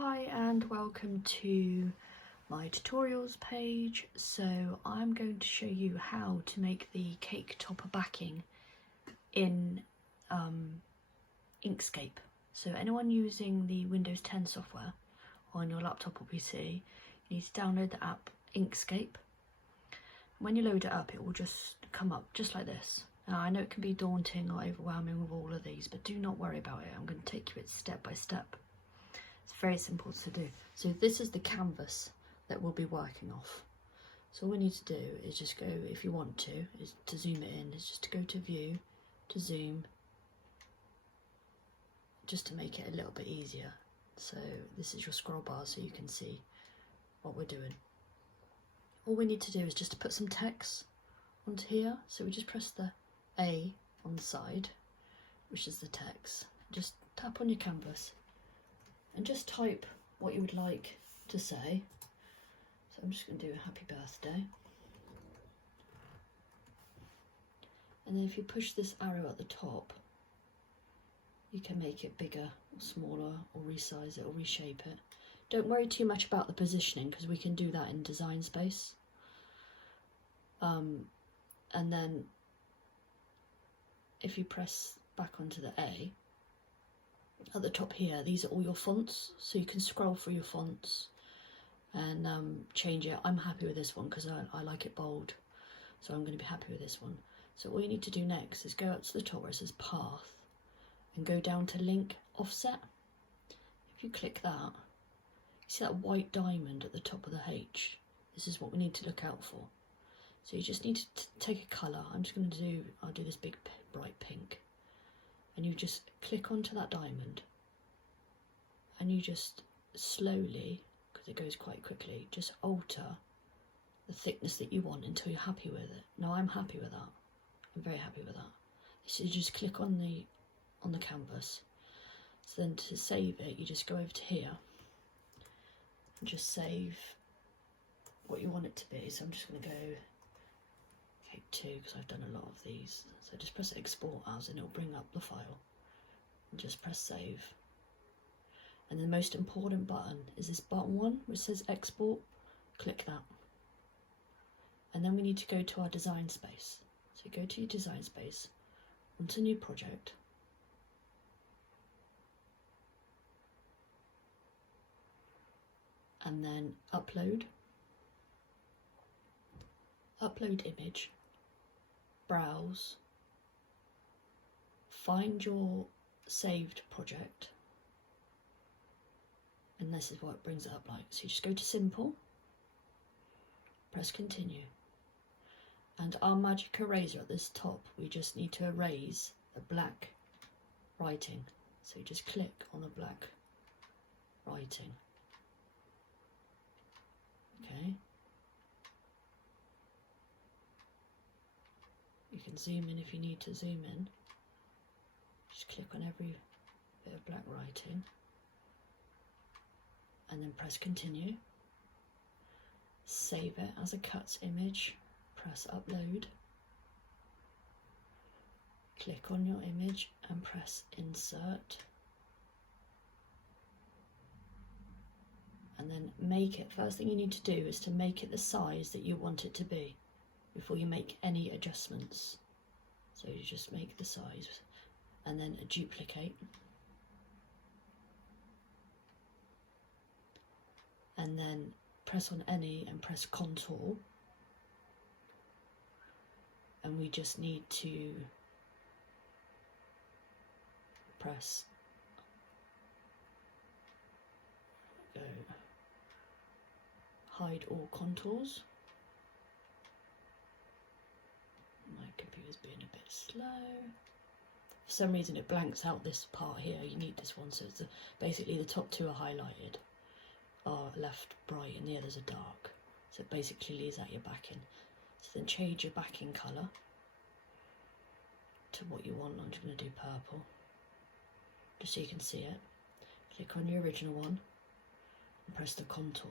Hi and welcome to my tutorials page. So I'm going to show you how to make the cake topper backing in Inkscape. So anyone using the Windows 10 software on your laptop or PC, you need to download the app Inkscape. When you load it up, it will just come up just like this. Now, I know it can be daunting or overwhelming with all of these, but do not worry about it. I'm going to take you step by step. It's very simple to do. So this is the canvas that we'll be working off. So all we need to do is just go, if you want to, is to zoom it in, is just to go to view, to zoom, just to make it a little bit easier. So this is your scroll bar so you can see what we're doing. All we need to do is just to put some text onto here. So we just press the A on the side, which is the text. Just tap on your canvas and just type what you would like to say. So I'm just going to do a happy birthday. And then if you push this arrow at the top, you can make it bigger or smaller or resize it or reshape it. Don't worry too much about the positioning because we can do that in Design Space. And then if you press back onto the A, at the top here, these are all your fonts, so you can scroll through your fonts and change it. I'm happy with this one because I like it bold, so I'm going to be happy with this one. So all you need to do next is go up to the top where it says Path and go down to Link Offset. If you click that, you see that white diamond at the top of the H. This is what we need to look out for. So you just need to take a colour. I'm just going to do, I'll do this big bright pink. And you just click onto that diamond and you just slowly, because it goes quite quickly, just alter the thickness that you want until you're happy with it. Now I'm happy with that. I'm very happy with that. So you just click on the canvas. So then to save it, you just go over to here and just save what you want it to be. So I'm just going to go Cake 2 because I've done a lot of these. So just press export as and it'll bring up the file. And just press save. And the most important button is this button one which says export. Click that. And then we need to go to our Design Space. So go to your Design Space, onto New Project. And then Upload. Upload image. Browse. Find your saved project. And this is what it brings it up like. So you just go to Simple. Press Continue. And our magic eraser at this top, we just need to erase the black writing. So you just click on the black writing. Okay. You can zoom in if you need to zoom in. Just click on every bit of black writing. And then press Continue. Save it as a cut image. Press Upload. Click on your image and press Insert. And then make it, first thing you need to do is to make it the size that you want it to be before you make any adjustments. So you just make the size and then duplicate. And then press on any and press Contour. And we just need to press go hide all contours. My computer's being a bit slow. For some reason it blanks out this part here. You need this one, so it's basically the top two are highlighted, are left bright and the others are dark. So it basically leaves out your backing. So then change your backing colour to what you want. I'm just going to do purple, just so you can see it. Click on your original one and press the contour.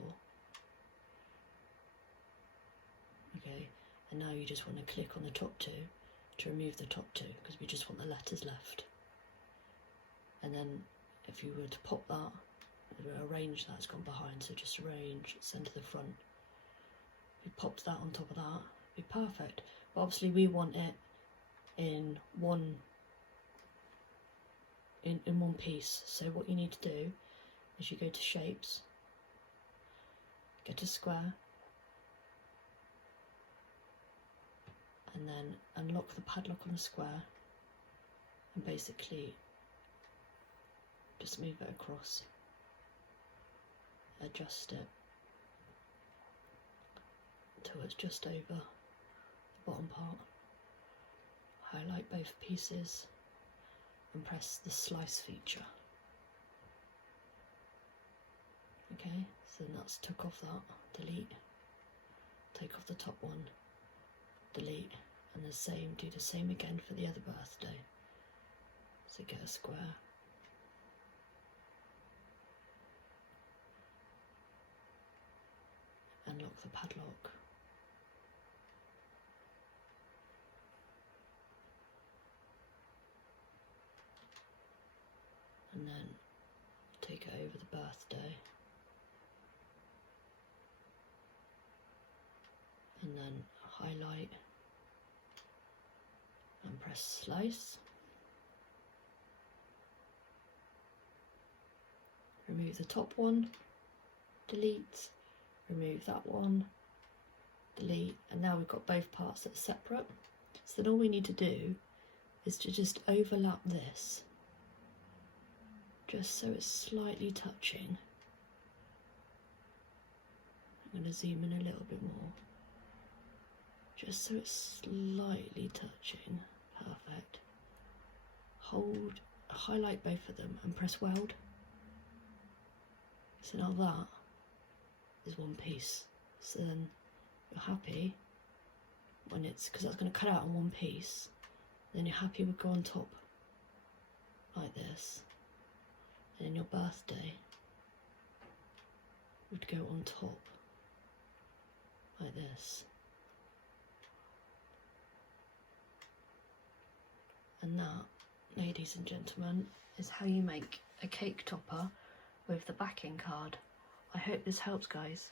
Okay, and now you just want to click on the top two to remove the top two because we just want the letters left. And then if you were to pop that arrange that, it's gone behind, so just arrange, centre the front. We popped that on top of that, be perfect. But obviously we want it in one piece, so what you need to do is you go to shapes, get to square, and then unlock the padlock on the square, and basically just move it across, adjust it until it's just over the bottom part, highlight both pieces and press the slice feature. Okay, so then that's took off that, delete, take off the top one, delete, and the same, do the same again for the other birthday. So get a square, unlock the padlock, and then take it over the birthday, and then highlight and press slice, remove the top one, delete, remove that one, delete, and now we've got both parts that are separate. So then all we need to do is to just overlap this, just so it's slightly touching. I'm going to zoom in a little bit more, just so it's slightly touching. Perfect. Hold, highlight both of them and press weld. So now that is one piece. So then you're happy when it's, because that's going to cut out on one piece, then you're happy would go on top like this, and then your birthday would go on top like this. And that, ladies and gentlemen, is how you make a cake topper with the backing card. I hope this helps, guys.